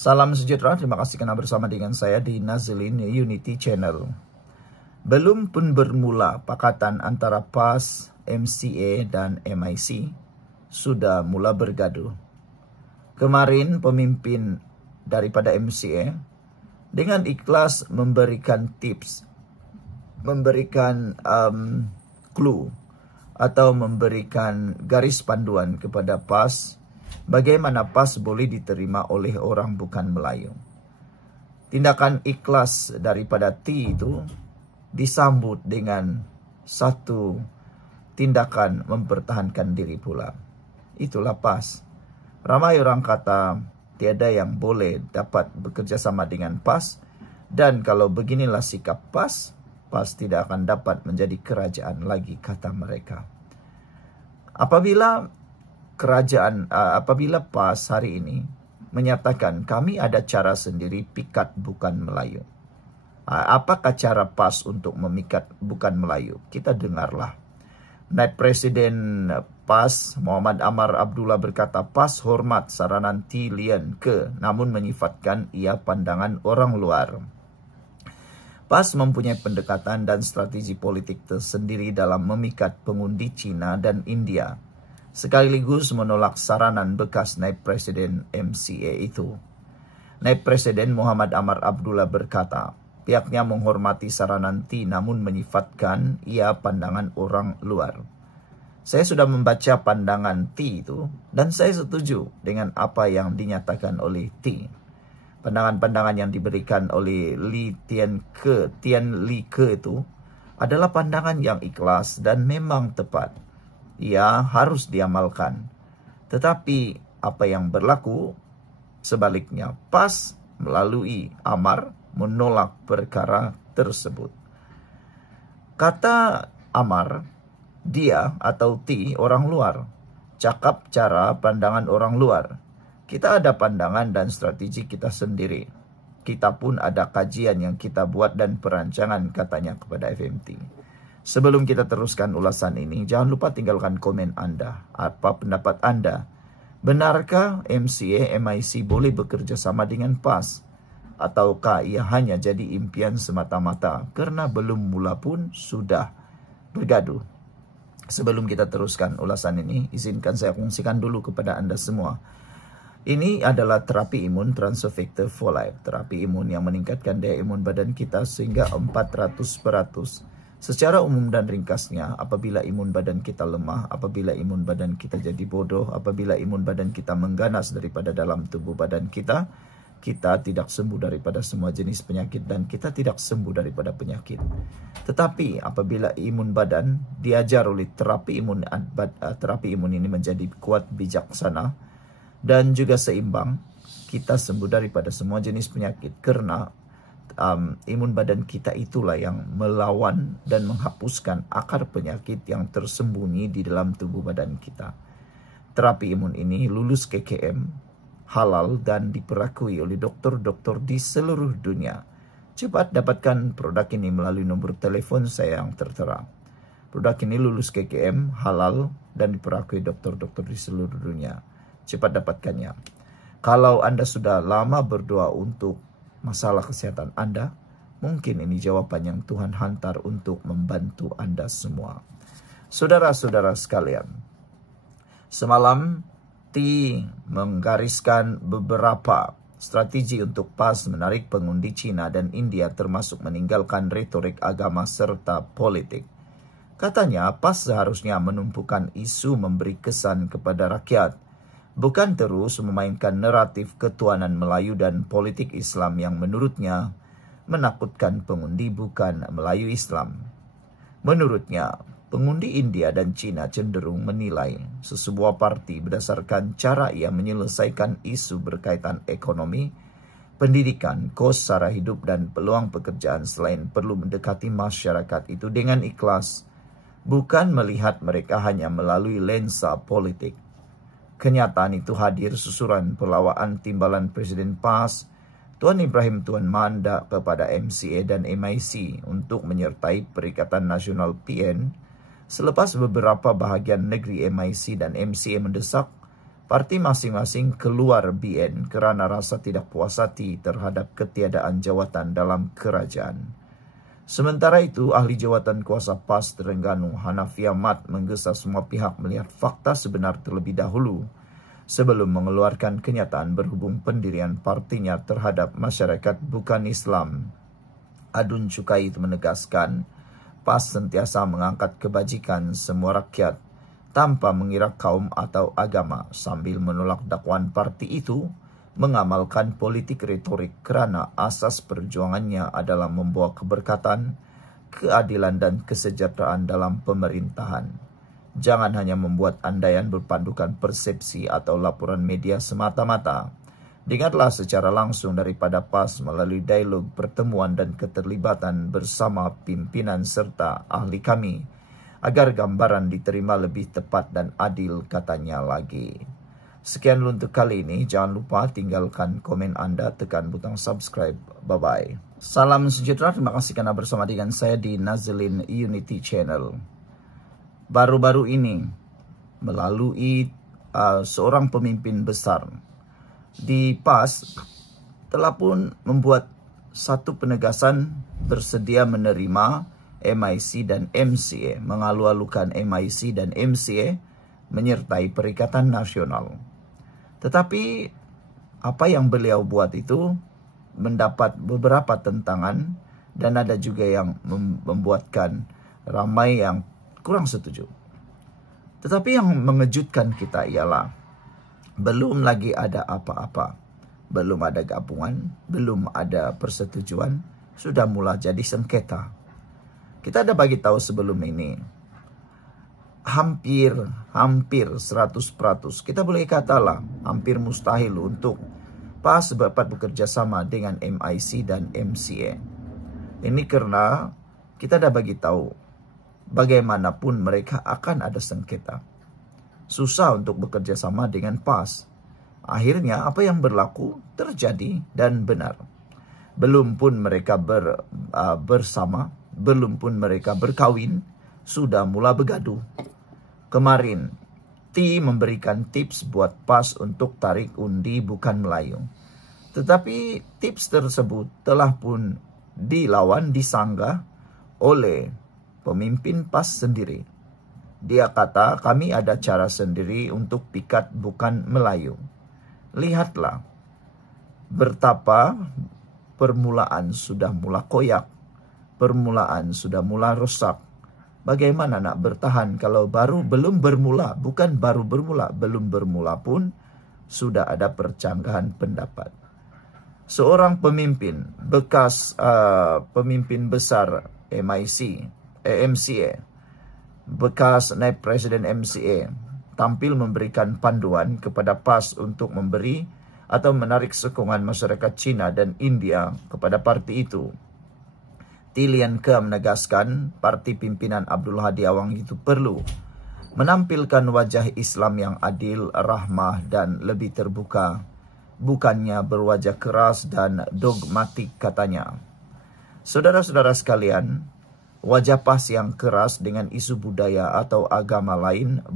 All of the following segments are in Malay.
Salam sejahtera, terima kasih karena bersama dengan saya di Nazilin Unity Channel. Belum pun bermula pakatan antara PAS, MCA, dan MIC, sudah mula bergaduh. Kemarin pemimpin daripada MCA dengan ikhlas memberikan tips, memberikan clue, atau memberikan garis panduan kepada PAS bagaimana PAS boleh diterima oleh orang bukan Melayu. Tindakan ikhlas daripada T itu disambut dengan satu tindakan mempertahankan diri pula. Itulah PAS. Ramai orang kata tiada yang boleh dapat bekerja sama dengan PAS, dan kalau beginilah sikap PAS, PAS tidak akan dapat menjadi kerajaan lagi, kata mereka. Apabila PAS hari ini menyatakan kami ada cara sendiri pikat bukan Melayu. Apakah cara PAS untuk memikat bukan Melayu? Kita dengarlah. Naib Presiden PAS Muhammad Amar Abdullah berkata, PAS hormat saranan T. Lien Ke, namun menyifatkan ia pandangan orang luar. PAS mempunyai pendekatan dan strategi politik tersendiri dalam memikat pengundi Cina dan India, sekaligus menolak saranan bekas Naib Presiden MCA itu. Naib Presiden Muhammad Amar Abdullah berkata, pihaknya menghormati saranan T namun menyifatkan ia pandangan orang luar. Saya sudah membaca pandangan T itu dan saya setuju dengan apa yang dinyatakan oleh T. Pandangan-pandangan yang diberikan oleh Tian Li Ke itu adalah pandangan yang ikhlas dan memang tepat. Ia harus diamalkan. Tetapi apa yang berlaku sebaliknya, PAS melalui Amar menolak perkara tersebut. Kata Amar, dia atau T orang luar, cakap cara pandangan orang luar. Kita ada pandangan dan strategi kita sendiri. Kita pun ada kajian yang kita buat dan perancangan, katanya kepada FMT. Sebelum kita teruskan ulasan ini, jangan lupa tinggalkan komen Anda. Apa pendapat Anda? Benarkah MCA, MIC boleh bekerja sama dengan PAS? Ataukah ia hanya jadi impian semata-mata karena belum mula pun sudah bergaduh? Sebelum kita teruskan ulasan ini, izinkan saya kongsikan dulu kepada Anda semua. Ini adalah terapi imun Transfer Factor for Life. Terapi imun yang meningkatkan daya imun badan kita sehingga 400%. Secara umum dan ringkasnya, apabila imun badan kita lemah, apabila imun badan kita jadi bodoh, apabila imun badan kita mengganas daripada dalam tubuh badan kita, kita tidak sembuh daripada semua jenis penyakit dan kita tidak sembuh daripada penyakit. Tetapi apabila imun badan diajar oleh terapi imun ini menjadi kuat, bijaksana, dan juga seimbang, kita sembuh daripada semua jenis penyakit karena imun badan kita itulah yang melawan dan menghapuskan akar penyakit yang tersembunyi di dalam tubuh badan kita. Terapi imun ini lulus KKM, halal dan diperakui oleh dokter-dokter di seluruh dunia. Cepat dapatkan produk ini melalui nomor telepon saya yang tertera. Produk ini lulus KKM, halal dan diperakui dokter-dokter di seluruh dunia. Cepat dapatkannya. Kalau Anda sudah lama berdoa untuk masalah kesehatan Anda, mungkin ini jawaban yang Tuhan hantar untuk membantu Anda semua. Saudara-saudara sekalian, semalam T menggariskan beberapa strategi untuk PAS menarik pengundi Cina dan India, termasuk meninggalkan retorik agama serta politik. Katanya PAS seharusnya menumpukan isu memberi kesan kepada rakyat, bukan terus memainkan naratif ketuhanan Melayu dan politik Islam yang menurutnya menakutkan pengundi bukan Melayu Islam. Menurutnya, pengundi India dan Cina cenderung menilai sesebuah parti berdasarkan cara ia menyelesaikan isu berkaitan ekonomi, pendidikan, kos sara hidup, dan peluang pekerjaan selain perlu mendekati masyarakat itu dengan ikhlas, bukan melihat mereka hanya melalui lensa politik. Kenyataan itu hadir susuran perlawanan timbalan Presiden PAS, Tuan Ibrahim Tuan Manda kepada MCA dan MIC untuk menyertai Perikatan Nasional PN selepas beberapa bahagian negeri MIC dan MCA mendesak parti masing-masing keluar BN kerana rasa tidak puas hati terhadap ketiadaan jawatan dalam kerajaan. Sementara itu, ahli jawatan kuasa PAS Terengganu, Hanafi Ahmad, menggesa semua pihak melihat fakta sebenar terlebih dahulu sebelum mengeluarkan kenyataan berhubung pendirian partinya terhadap masyarakat bukan Islam. Adun Cukai itu menegaskan, PAS sentiasa mengangkat kebajikan semua rakyat tanpa mengira kaum atau agama, sambil menolak dakwaan parti itu mengamalkan politik retorik kerana asas perjuangannya adalah membawa keberkatan, keadilan dan kesejahteraan dalam pemerintahan. Jangan hanya membuat andaian berpandukan persepsi atau laporan media semata-mata. Dengarlah secara langsung daripada PAS melalui dialog, pertemuan dan keterlibatan bersama pimpinan serta ahli kami, agar gambaran diterima lebih tepat dan adil, katanya lagi. Sekian untuk kali ini. Jangan lupa tinggalkan komen Anda, tekan butang subscribe. Bye-bye. Salam sejahtera. Terima kasih kerana bersama dengan saya di Nazlin Unity Channel. Baru-baru ini, melalui seorang pemimpin besar di PAS, telah pun membuat satu penegasan bersedia menerima MIC dan MCA, mengalu-alukan MIC dan MCA menyertai Perikatan Nasional. Tetapi apa yang beliau buat itu mendapat beberapa tentangan dan ada juga yang membuatkan ramai yang kurang setuju. Tetapi yang mengejutkan kita ialah belum lagi ada apa-apa. Belum ada gabungan, belum ada persetujuan, sudah mula jadi sengketa. Kita ada bagi tahu sebelum ini, hampir 100%, kita boleh katalah hampir mustahil untuk PAS dapat bekerja sama dengan MIC dan MCA. Ini karena kita dah bagi tahu bagaimanapun mereka akan ada sengketa. Susah untuk bekerja sama dengan PAS. Akhirnya apa yang berlaku terjadi dan benar. Belum pun mereka bersama, belum pun mereka berkahwin, sudah mula bergaduh. Kemarin, T memberikan tips buat PAS untuk tarik undi bukan Melayu. Tetapi tips tersebut telah pun dilawan, disanggah oleh pemimpin PAS sendiri. Dia kata, kami ada cara sendiri untuk pikat bukan Melayu. Lihatlah, betapa permulaan sudah mula koyak, permulaan sudah mula rosak. Bagaimana nak bertahan kalau belum bermula, bukan baru bermula, belum bermula pun sudah ada percanggahan pendapat. Seorang pemimpin, bekas pemimpin besar MCA, bekas naib presiden MCA, tampil memberikan panduan kepada PAS untuk memberi atau menarik sokongan masyarakat Cina dan India kepada parti itu. Tilian Ke menegaskan parti pimpinan Abdul Hadi Awang itu perlu menampilkan wajah Islam yang adil, rahmah dan lebih terbuka, bukannya berwajah keras dan dogmatik, katanya. Saudara-saudara sekalian, wajah PAS yang keras dengan isu budaya atau agama lain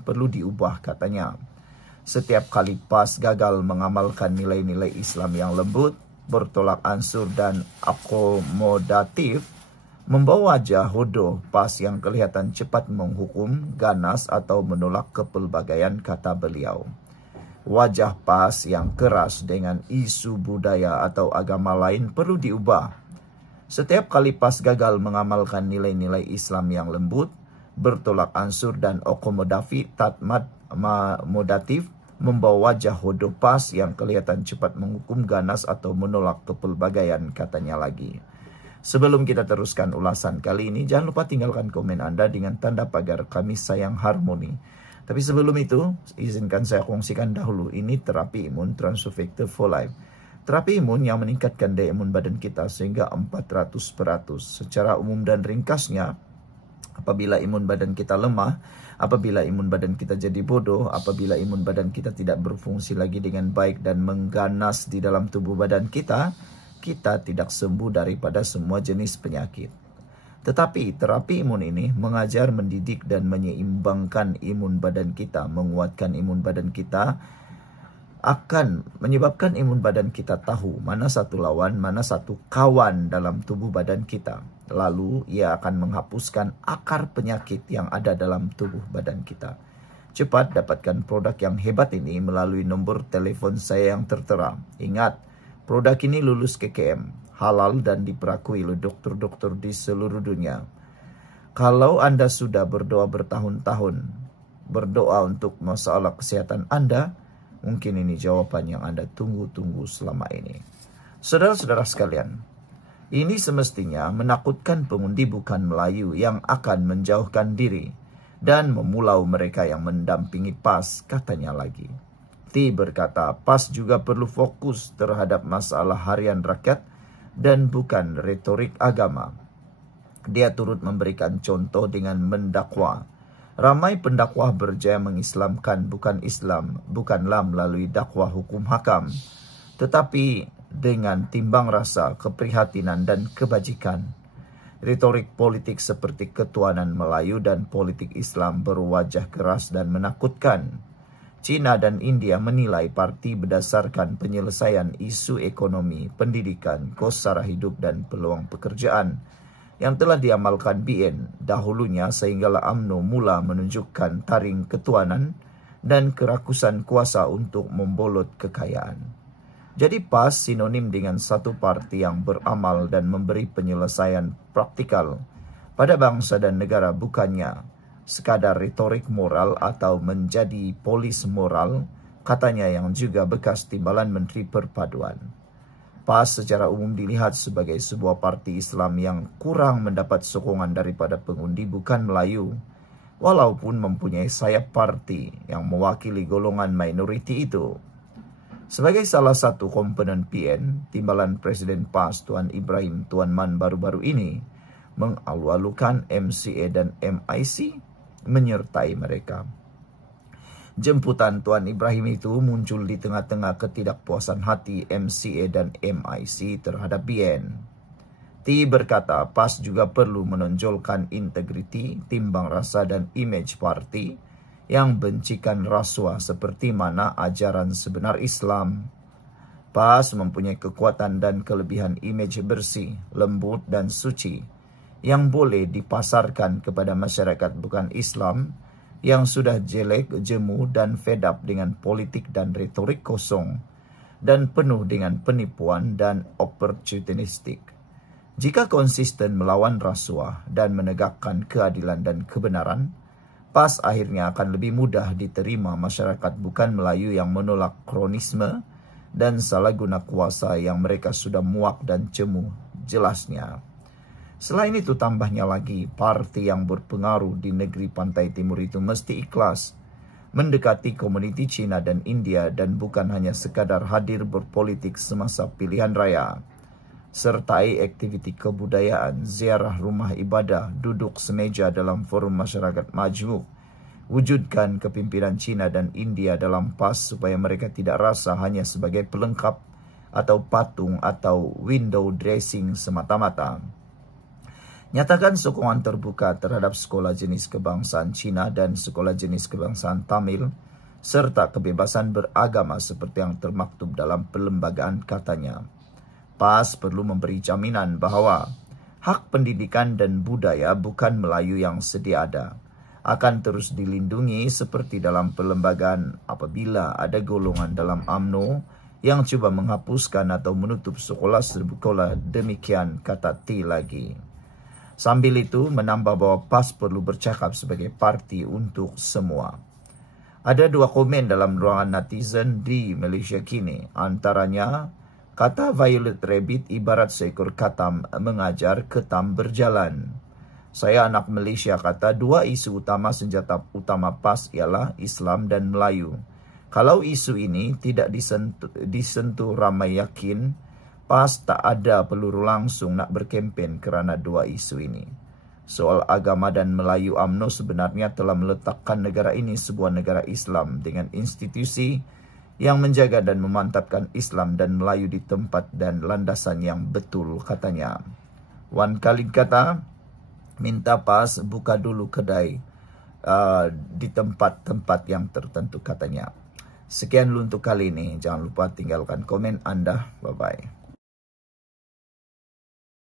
perlu diubah, katanya. Setiap kali PAS gagal mengamalkan nilai-nilai Islam yang lembut, bertolak ansur dan akomodatif, membawa wajah hodoh PAS yang kelihatan cepat menghukum, ganas atau menolak kepelbagaian, kata beliau. Wajah PAS yang keras dengan isu budaya atau agama lain perlu diubah. Setiap kali PAS gagal mengamalkan nilai-nilai Islam yang lembut, bertolak ansur dan akomodatif, membawa wajah hodoh PAS yang kelihatan cepat menghukum, ganas atau menolak kepelbagaian, katanya lagi. Sebelum kita teruskan ulasan kali ini, jangan lupa tinggalkan komen Anda dengan tanda pagar Kami Sayang Harmoni. Tapi sebelum itu, izinkan saya kongsikan dahulu, ini terapi imun Transofector for Life. Terapi imun yang meningkatkan daya imun badan kita sehingga 400%. Secara umum dan ringkasnya, apabila imun badan kita lemah, apabila imun badan kita jadi bodoh, apabila imun badan kita tidak berfungsi lagi dengan baik dan mengganas di dalam tubuh badan kita, kita tidak sembuh daripada semua jenis penyakit. Tetapi terapi imun ini mengajar, mendidik, dan menyeimbangkan imun badan kita, menguatkan imun badan kita, akan menyebabkan imun badan kita tahu mana satu lawan, mana satu kawan dalam tubuh badan kita. Lalu ia akan menghapuskan akar penyakit yang ada dalam tubuh badan kita. Cepat dapatkan produk yang hebat ini melalui nomor telepon saya yang tertera. Ingat, produk ini lulus KKM, halal dan diperakui oleh dokter-dokter di seluruh dunia. Kalau Anda sudah berdoa bertahun-tahun, berdoa untuk masalah kesehatan Anda, mungkin ini jawaban yang Anda tunggu-tunggu selama ini. Saudara-saudara sekalian, ini semestinya menakutkan pengundi bukan Melayu yang akan menjauhkan diri dan memulau mereka yang mendampingi PAS, katanya lagi. T berkata, PAS juga perlu fokus terhadap masalah harian rakyat dan bukan retorik agama. Dia turut memberikan contoh dengan mendakwa. Ramai pendakwah berjaya mengislamkan bukan Islam, bukanlah melalui dakwah hukum hakam, tetapi dengan timbang rasa, keprihatinan, dan kebajikan. Retorik politik seperti ketuanan Melayu dan politik Islam berwajah keras dan menakutkan. China dan India menilai parti berdasarkan penyelesaian isu ekonomi, pendidikan, kos sara hidup, dan peluang pekerjaan yang telah diamalkan BN dahulunya, sehinggalah UMNO mula menunjukkan taring ketuanan dan kerakusan kuasa untuk membolot kekayaan. Jadi PAS sinonim dengan satu parti yang beramal dan memberi penyelesaian praktikal pada bangsa dan negara, bukannya sekadar retorik moral atau menjadi polis moral, katanya yang juga bekas timbalan Menteri Perpaduan. PAS secara umum dilihat sebagai sebuah parti Islam yang kurang mendapat sokongan daripada pengundi bukan Melayu, walaupun mempunyai sayap parti yang mewakili golongan minoriti itu. Sebagai salah satu komponen PN, timbalan Presiden PAS Tuan Ibrahim Tuan Man baru-baru ini mengalu-alukan MCA dan MIC menyertai mereka. Jemputan Tuan Ibrahim itu muncul di tengah-tengah ketidakpuasan hati MCA dan MIC terhadap BN. T berkata, PAS juga perlu menonjolkan integriti, timbang rasa, dan image parti yang bencikan rasuah seperti mana ajaran sebenar Islam. PAS mempunyai kekuatan dan kelebihan image bersih, lembut, dan suci yang boleh dipasarkan kepada masyarakat bukan Islam yang sudah jelek, jemu, dan fed up dengan politik dan retorik kosong dan penuh dengan penipuan dan opportunistik. Jika konsisten melawan rasuah dan menegakkan keadilan dan kebenaran, PAS akhirnya akan lebih mudah diterima masyarakat bukan Melayu yang menolak kronisme dan salah guna kuasa yang mereka sudah muak dan jemu, jelasnya. Selain itu, tambahnya lagi, parti yang berpengaruh di negeri pantai timur itu mesti ikhlas mendekati komuniti Cina dan India dan bukan hanya sekadar hadir berpolitik semasa pilihan raya. Sertai aktiviti kebudayaan, ziarah rumah ibadah, duduk semeja dalam forum masyarakat majmuk. Wujudkan kepimpinan Cina dan India dalam PAS supaya mereka tidak rasa hanya sebagai pelengkap atau patung atau window dressing semata-mata. Nyatakan sokongan terbuka terhadap sekolah jenis kebangsaan Cina dan sekolah jenis kebangsaan Tamil, serta kebebasan beragama seperti yang termaktub dalam perlembagaan, katanya. PAS perlu memberi jaminan bahwa hak pendidikan dan budaya bukan Melayu yang sedia ada akan terus dilindungi seperti dalam perlembagaan apabila ada golongan dalam UMNO yang coba menghapuskan atau menutup sekolah-sekolah demikian, kata T lagi. Sambil itu menambah bahwa PAS perlu bercakap sebagai parti untuk semua. Ada dua komen dalam ruangan netizen di Malaysia kini. Antaranya, kata Violet Rabbit ibarat seekor katam mengajar ketam berjalan. Saya anak Malaysia, kata, dua isu utama senjata utama PAS ialah Islam dan Melayu. Kalau isu ini tidak disentuh ramai yakin, PAS tak ada peluru langsung nak berkempen kerana dua isu ini. Soal agama dan Melayu, UMNO sebenarnya telah meletakkan negara ini sebuah negara Islam dengan institusi yang menjaga dan memantapkan Islam dan Melayu di tempat dan landasan yang betul, katanya. Wan Khalid kata, minta pas buka dulu kedai di tempat-tempat yang tertentu katanya. Sekian dulu untuk kali ini. Jangan lupa tinggalkan komen Anda. Bye-bye.